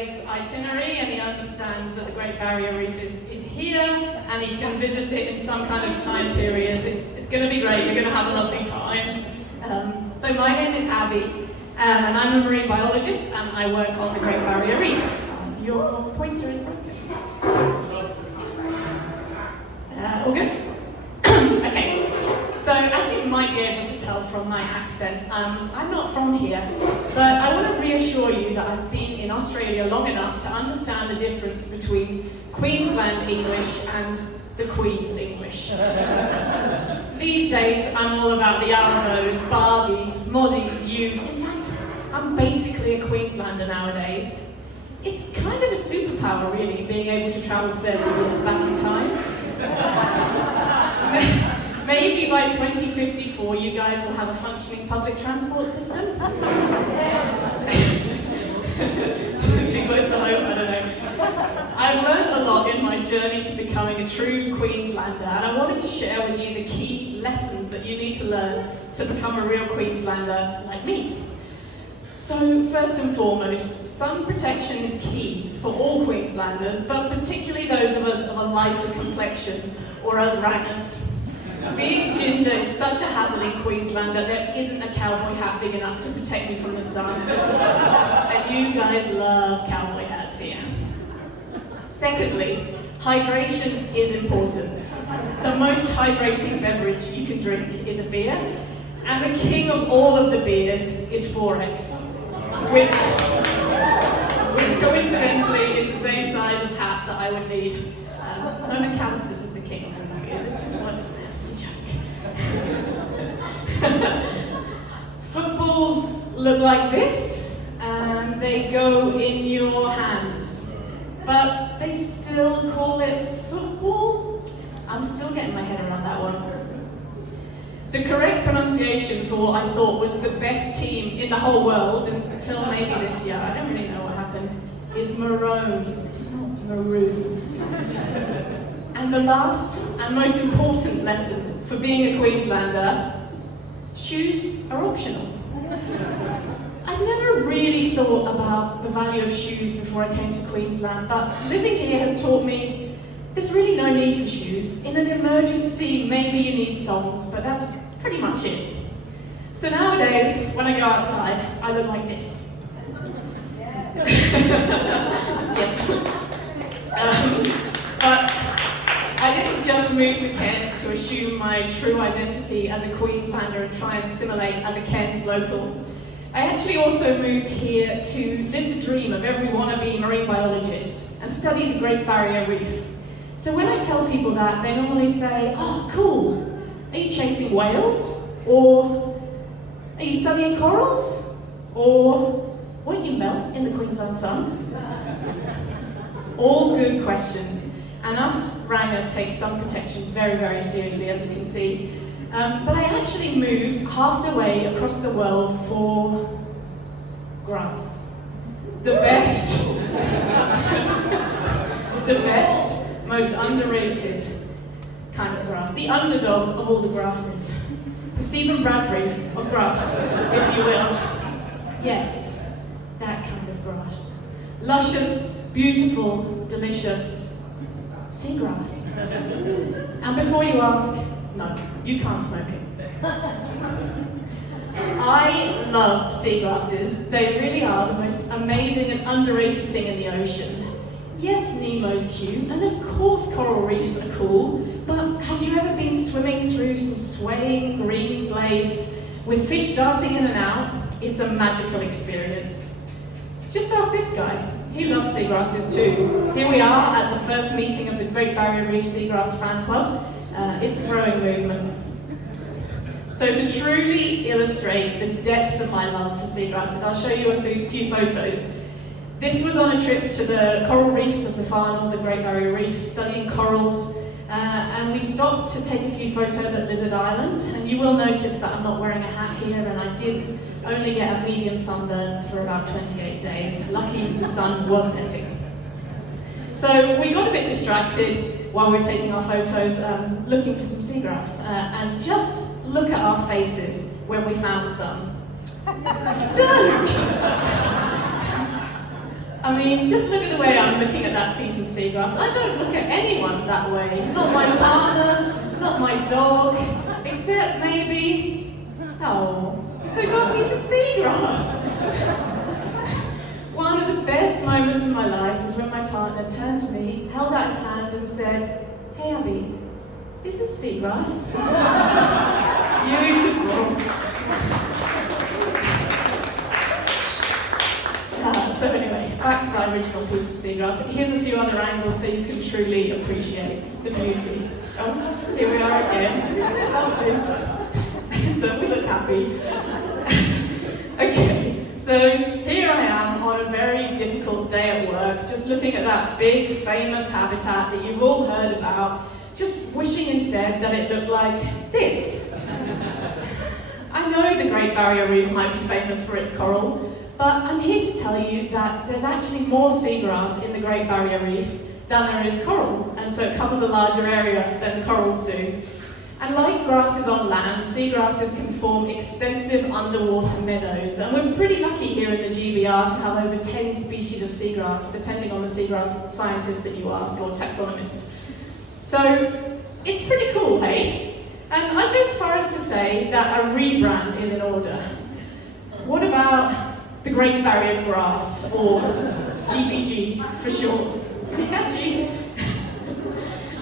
Waves itinerary, and he understands that the Great Barrier Reef is here, and he can visit it in some kind of time period. It's going to be great. You're going to have a lovely time. So my name is Abbi, and I'm a marine biologist, and I work on the Great Barrier Reef. Your pointer is broken. All good? Okay. So, as you might be able to tell from my accent, I'm not from here, but I want to reassure you that I've been in Australia long enough to understand the difference between Queensland English and the Queen's English. These days, I'm all about the Arvos, Barbies, Mozzies, U's. In fact, I'm basically a Queenslander nowadays. It's kind of a superpower, really, being able to travel 30 years back in time. Maybe by 2054 you guys will have a functioning public transport system. Too close to home, I don't know. I've learned a lot in my journey to becoming a true Queenslander, and I wanted to share with you the key lessons that you need to learn to become a real Queenslander like me. So, first and foremost, sun protection is key for all Queenslanders, but particularly those of us of a lighter complexion, or us rangers. Being ginger is such a hassle in Queensland that there isn't a cowboy hat big enough to protect me from the sun. And you guys love cowboy hats here. Secondly, hydration is important. The most hydrating beverage you can drink is a beer, and the king of all of the beers is 4X, which coincidentally is the same size of hat that I would need. No McAllister's is the king of all the beers, it's just one to Footballs look like this, and they go in your hands, but they still call it football? I'm still getting my head around that one. The correct pronunciation for what I thought was the best team in the whole world until maybe this year, I don't really know what happened, is Maroons. It's not Maroons. And the last and most important lesson for being a Queenslander, shoes are optional. I'd never really thought about the value of shoes before I came to Queensland, but living here has taught me there's really no need for shoes. In an emergency, maybe you need thongs, but that's pretty much it. So nowadays, when I go outside, I look like this. But I didn't just move to Cairns to assume my true identity as a Queenslander and try and assimilate as a Cairns local. I actually also moved here to live the dream of every wannabe marine biologist and study the Great Barrier Reef. So when I tell people that, they normally say, "Oh, cool. Are you chasing whales? Or are you studying corals? Or won't you melt in the Queensland sun?" All good questions. And us rangers take sun protection very, very seriously, as you can see. But I actually moved half the way across the world for grass. The best, most underrated kind of grass. The underdog of all the grasses. The Stephen Bradbury of grass, if you will. Yes, that kind of grass. Luscious, beautiful, delicious. Seagrass. And before you ask, no, you can't smoke it. I love seagrasses. They really are the most amazing and underrated thing in the ocean. Yes, Nemo's cute, and of course coral reefs are cool, but have you ever been swimming through some swaying green blades with fish darting in and out? It's a magical experience. Just ask this guy. He loves seagrasses too. Here we are at the first meeting of the Great Barrier Reef Seagrass Fan Club. It's a growing movement. So to truly illustrate the depth of my love for seagrasses, I'll show you a few photos. This was on a trip to the coral reefs of the far north of the Great Barrier Reef, studying corals, and we stopped to take a few photos at Lizard Island, and you will notice that I'm not wearing a hat here, and I did only get a medium sunburn for about 28 days. Lucky the sun was setting. So we got a bit distracted while we were taking our photos, looking for some seagrass, and just look at our faces when we found some. Stoked! I mean, just look at the way I'm looking at that piece of seagrass. I don't look at anyone that way. Not my partner, not my dog, except maybe, oh, look at that piece of seagrass. One of the best moments of my life was when my partner turned to me, held out his hand and said, "Hey Abby, is this seagrass?" Beautiful. So anyway, back to the original piece of seagrass. Here's a few other angles so you can truly appreciate the beauty. Oh, here we are again. Isn't it lovely? Don't we look happy? Okay, so here I am on a very difficult day at work, just looking at that big famous habitat that you've all heard about, just wishing instead that it looked like this. I know the Great Barrier Reef might be famous for its coral, but I'm here to tell you that there's actually more seagrass in the Great Barrier Reef than there is coral, and so it covers a larger area than the corals do. And like grasses on land, seagrasses can form extensive underwater meadows, and we're pretty lucky here in the GBR to have over 10 species of seagrass, depending on the seagrass scientist that you ask, or taxonomist. So it's pretty cool, hey? And I'd go as far as to say that a rebrand is in order. What about the Great Barrier Grass, or GBG for short? Yeah, G.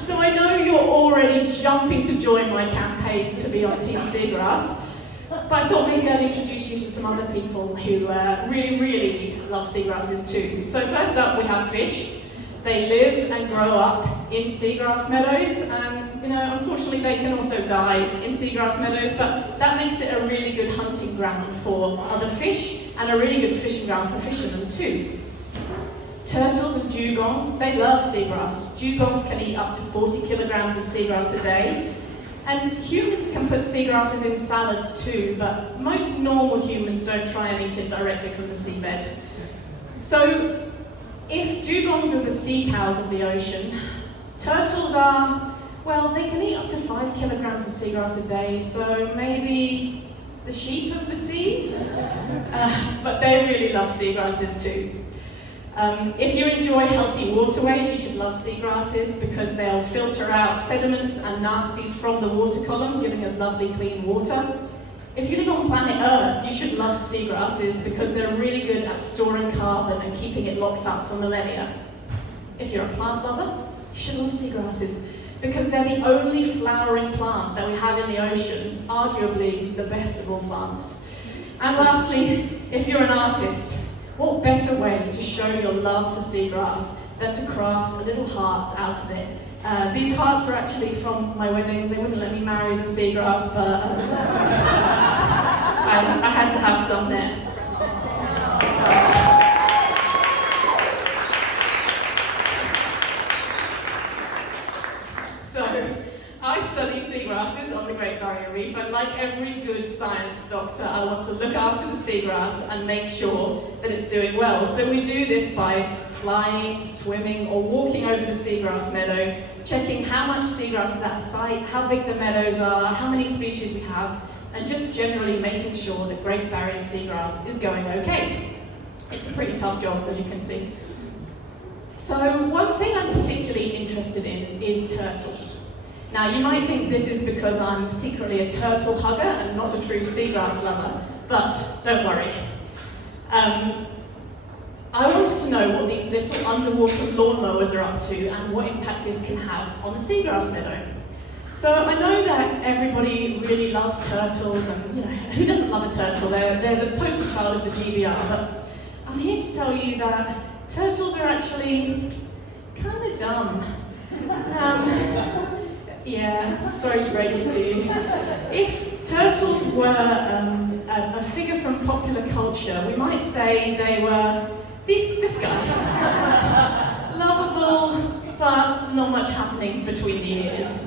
So I know you're already jumping to join my campaign to be on Team Seagrass, but I thought maybe I'd introduce you to some other people who really, really love seagrasses too. So first up we have fish. They live and grow up in seagrass meadows, and unfortunately they can also die in seagrass meadows, but that makes it a really good hunting ground for other fish and a really good fishing ground for fishermen too. Turtles and dugong, they love seagrass. Dugongs can eat up to 40 kilograms of seagrass a day, and humans can put seagrasses in salads too, but most normal humans don't try and eat it directly from the seabed. So if dugongs are the sea cows of the ocean, turtles are, well, they can eat up to 5 kilograms of seagrass a day, so maybe the sheep of the seas? But they really love seagrasses too. If you enjoy healthy waterways, you should love seagrasses because they'll filter out sediments and nasties from the water column, giving us lovely clean water. If you live on planet Earth, you should love seagrasses because they're really good at storing carbon and keeping it locked up for millennia. If you're a plant lover, you should love seagrasses because they're the only flowering plant that we have in the ocean, arguably the best of all plants. And lastly, if you're an artist, what better way to show your love for seagrass than to craft a little heart out of it? These hearts are actually from my wedding. They wouldn't let me marry the seagrass, but I had to have some there. So, I study seagrasses on the Great Barrier Reef, and like every good science doctor, I want to look after the seagrass and make sure that it's doing well. So we do this by flying, swimming, or walking over the seagrass meadow, checking how much seagrass is at site, how big the meadows are, how many species we have, and just generally making sure that Great Barrier seagrass is going okay. It's a pretty tough job, as you can see. So one thing I'm particularly interested in is turtles. Now you might think this is because I'm secretly a turtle hugger and not a true seagrass lover, but don't worry. I wanted to know what these little underwater lawnmowers are up to and what impact this can have on the seagrass meadow. So I know that everybody really loves turtles, and who doesn't love a turtle? They're the poster child of the GBR, but I'm here to tell you that turtles are actually kind of dumb. Yeah, sorry to break it to you. If turtles were a figure from popular culture, we might say they were this guy. Lovable, but not much happening between the ears.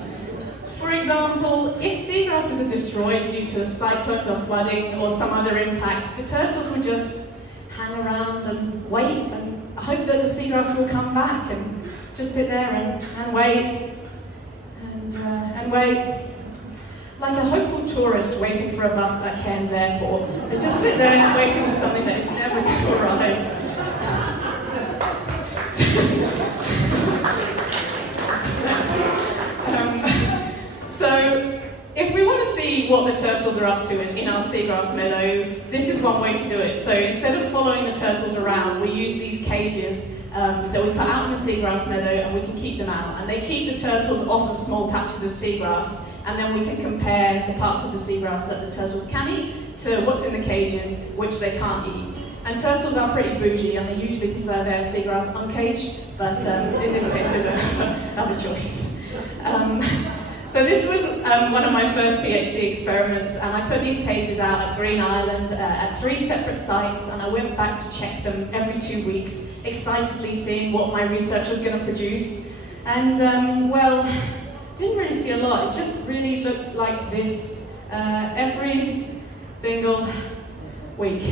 For example, if seagrasses are destroyed due to cyclones or flooding or some other impact, the turtles would just hang around and wait and hope that the seagrass will come back and just sit there and wait. And wait, like a hopeful tourist waiting for a bus at Cairns airport. They just sit there waiting for something that is never going to arrive. see what the turtles are up to in our seagrass meadow, this is one way to do it. So instead of following the turtles around, we use these cages that we put out in the seagrass meadow, and we can keep them out. And they keep the turtles off of small patches of seagrass, and then we can compare the parts of the seagrass that the turtles can eat to what's in the cages, which they can't eat. And turtles are pretty bougie, and they usually prefer their seagrass uncaged, but in this case they don't have a choice. So this was one of my first PhD experiments, and I put these cages out at Green Island at 3 separate sites, and I went back to check them every 2 weeks, excitedly seeing what my research was going to produce. And well, didn't really see a lot. It just really looked like this every single week.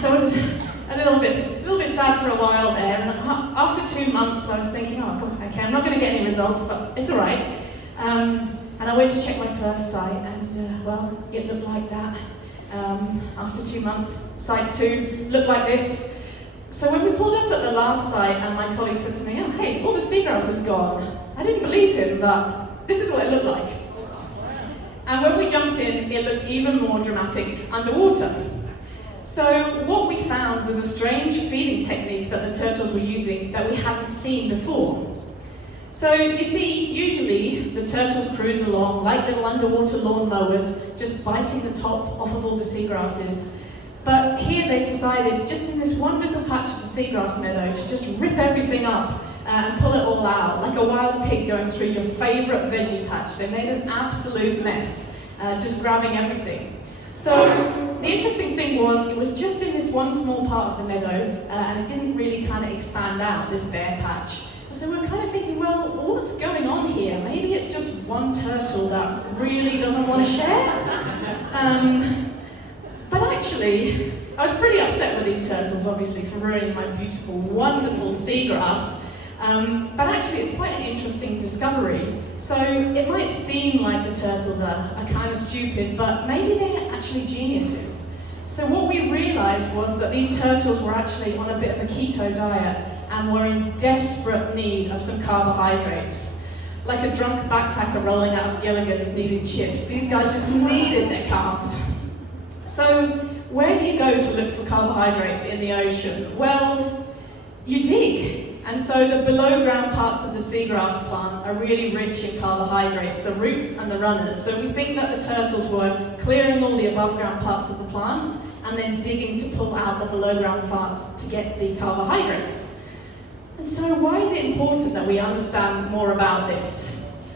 So I was a little bit sad for a while there, and after 2 months I was thinking, oh, okay, I'm not going to get any results, but it's all right. And I went to check my first site, and well, it looked like that. After 2 months, site 2 looked like this. So when we pulled up at the last site, and my colleague said to me, oh, hey, all the seagrass is gone. I didn't believe him, but this is what it looked like. And when we jumped in, it looked even more dramatic underwater. So what we found was a strange feeding technique that the turtles were using that we hadn't seen before. So you see, usually the turtles cruise along like little underwater lawnmowers, just biting the top off of all the seagrasses. But here they decided, just in this one little patch of the seagrass meadow, to just rip everything up and pull it all out, like a wild pig going through your favourite veggie patch. They made an absolute mess, just grabbing everything. So the interesting thing was, it was just in this one small part of the meadow, and it didn't really kind of expand out, this bare patch. So we're kind of thinking, well, what's going on here? Maybe it's just one turtle that really doesn't want to share? But actually, I was pretty upset with these turtles, obviously, for ruining my beautiful, wonderful seagrass. But actually, it's quite an interesting discovery. So it might seem like the turtles are kind of stupid, but maybe they're actually geniuses. So what we realized was that these turtles were actually on a bit of a keto diet and were in desperate need of some carbohydrates. Like a drunk backpacker rolling out of Gilligan's needing chips, these guys just needed their carbs. So where do you go to look for carbohydrates in the ocean? Well, you dig. And so the below ground parts of the seagrass plant are really rich in carbohydrates, the roots and the runners. So we think that the turtles were clearing all the above ground parts of the plants and then digging to pull out the below ground parts to get the carbohydrates. And so why is it important that we understand more about this?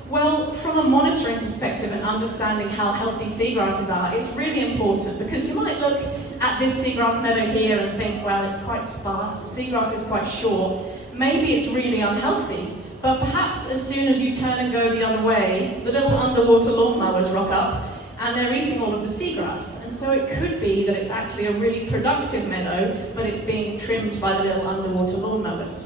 Well, from a monitoring perspective and understanding how healthy seagrasses are, it's really important, because you might look at this seagrass meadow here and think, well, it's quite sparse, the seagrass is quite short, maybe it's really unhealthy. But perhaps as soon as you turn and go the other way, the little underwater lawnmowers rock up and they're eating all of the seagrass. And so it could be that it's actually a really productive meadow, but it's being trimmed by the little underwater lawnmowers.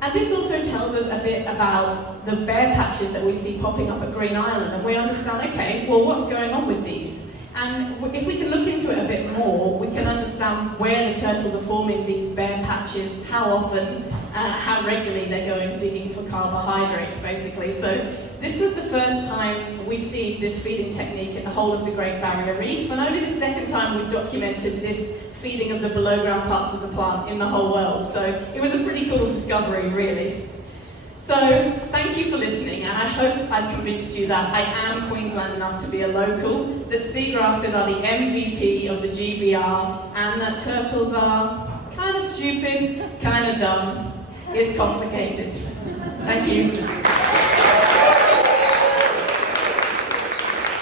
And this also tells us a bit about the bare patches that we see popping up at Green Island, and we understand, okay, well, what's going on with these? And if we can look into it a bit more, we can understand where the turtles are forming these bare patches, how often, how regularly they're going digging for carbohydrates, basically. So this was the first time we'd see this feeding technique in the whole of the Great Barrier Reef, and only the second time we've documented this feeding of the below ground parts of the plant in the whole world. So it was a pretty cool discovery, really. So thank you for listening, and I hope I've convinced you that I am Queensland enough to be a local, that seagrasses are the MVP of the GBR, and that turtles are kind of stupid, kind of dumb. It's complicated. Thank you.